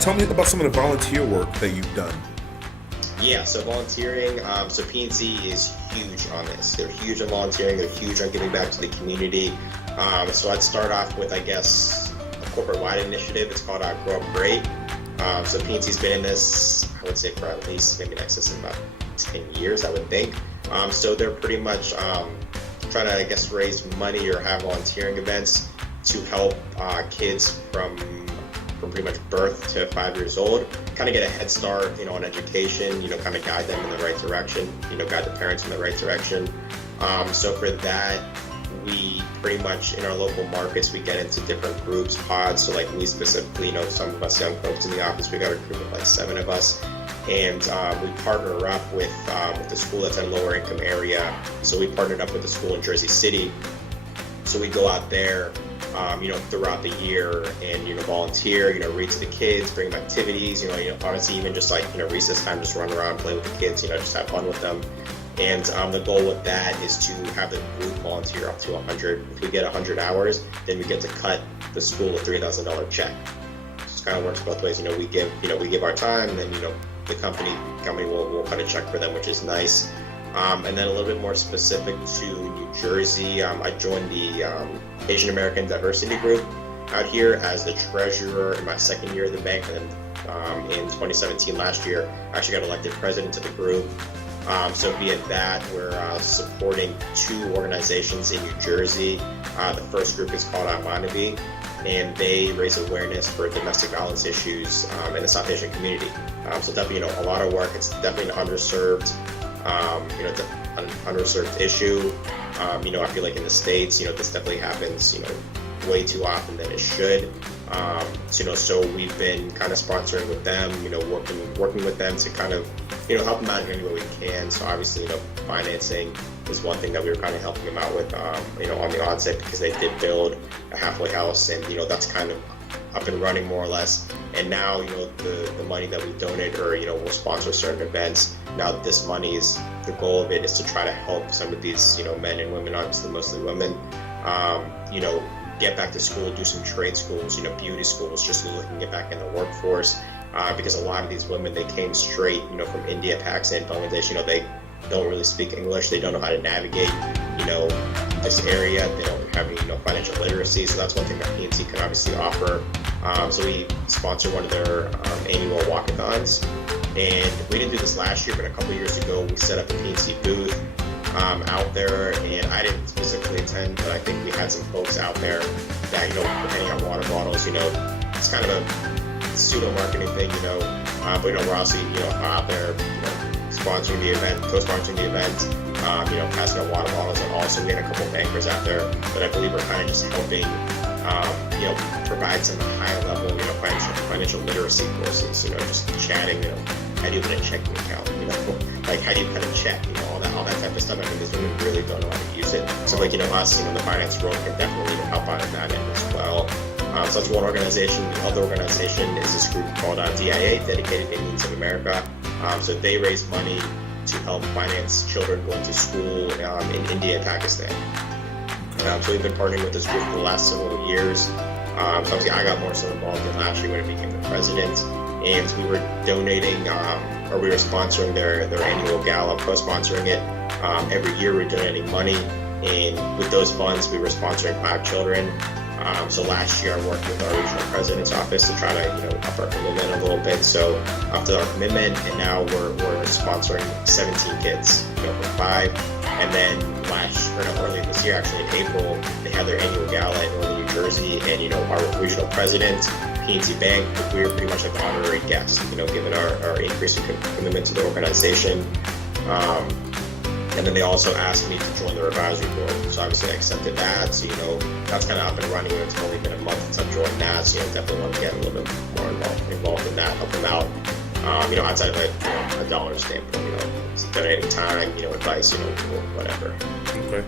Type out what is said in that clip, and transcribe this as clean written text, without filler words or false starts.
Tell me about some of the volunteer work that you've done. Yeah, so volunteering, so PNC is huge on this. They're huge on volunteering, they're huge on giving back to the community. So I'd start off with, I guess, a corporate-wide initiative. It's called Grow Up Great. So PNC's been in this, I would say, for at least maybe in excess of about 10 years, I would think. So they're pretty much trying to, I guess, raise money or have volunteering events to help kids from pretty much birth to 5 years old, kind of get a head start, on education, kind of guide them in the right direction, guide the parents in the right direction. So for that, we pretty much, in our local markets, we get into different groups, pods. So like we specifically, some of us young folks in the office, we got a group of like 7 of us. And we partner up with the school that's in a lower income area. So we partnered up with the school in Jersey City. So we go out there, throughout the year and, volunteer, read to the kids, bring them activities, honestly, even just like, recess time, just run around, play with the kids, just have fun with them. And the goal with that is to have the group volunteer up to 100. If we get 100 hours, then we get to cut the school a $3,000 check. So it kind of works both ways. We give our time, and then, the company will cut a check for them, which is nice. And then a little bit more specific to New Jersey, I joined the Asian American Diversity Group out here as the treasurer in my second year of the bank. And then in 2017, last year, I actually got elected president of the group. So via that, we're supporting 2 organizations in New Jersey. The first group is called Manavi, and they raise awareness for domestic violence issues in the South Asian community. So definitely, a lot of work. It's definitely an underserved, it's an underserved issue. I feel like in the States, this definitely happens, way too often than it should. So we've been kind of sponsoring with them, working with them to kind of, help them out in any way we can. So obviously, financing is one thing that we were kind of helping them out with, on the onset, because they did build a halfway house, and, that's kind of up and running more or less. And now, the money that we donate, or, we'll sponsor certain events. Now this money is, the goal of it is to try to help some of these, men and women, obviously mostly women, get back to school, do some trade schools, beauty schools, just so they can get back in the workforce. Because a lot of these women, they came straight, from India, Pakistan, Bangladesh, they don't really speak English, they don't know how to navigate, this area, they don't have any, financial literacy. So that's one thing that PNC can obviously offer. So we sponsor one of their annual walkathons. And we didn't do this last year, but a couple years ago, we set up a PNC booth out there, and I didn't specifically attend, but I think we had some folks out there that, were handing out water bottles. It's kind of a pseudo marketing thing, but we're also, out there, sponsoring the event, co-sponsoring the event, passing out water bottles, and also we had a couple of bankers out there that I believe are kind of just helping, provide some higher level, financial literacy courses, just chatting, how do you open a checking account, like how do you cut a check, all that type of stuff. I think these women really don't know how to use it. So like, us, the finance world can definitely help out in that end as well. So that's one organization. The other organization is this group called DIA, Dedicated Indians of America. So they raise money to help finance children going to school in India and Pakistan. So we've been partnering with this group for the last several years. So obviously I got more so involved in last year when I became the president. And we were donating, or we were sponsoring their annual gala, co-sponsoring it. Every year we're donating money. And with those funds, we were sponsoring 5 children. So last year I worked with our regional president's office to try to, up our commitment a little bit. So up to our commitment, and now we're sponsoring 17 kids, from 5. And then earlier this year, actually in April, they had their annual gala in Northern New Jersey, and our regional president, PNC Bank, we were pretty much like the honorary guest, given our increase in commitment to the organization. And then they also asked me to join their advisory board. So obviously I accepted that. So, that's kind of up and running. It's only been a month since I've joined that. So, definitely want to get a little bit more involved in that, help them out. Outside of a dollar standpoint, donating time, advice, whatever. Okay.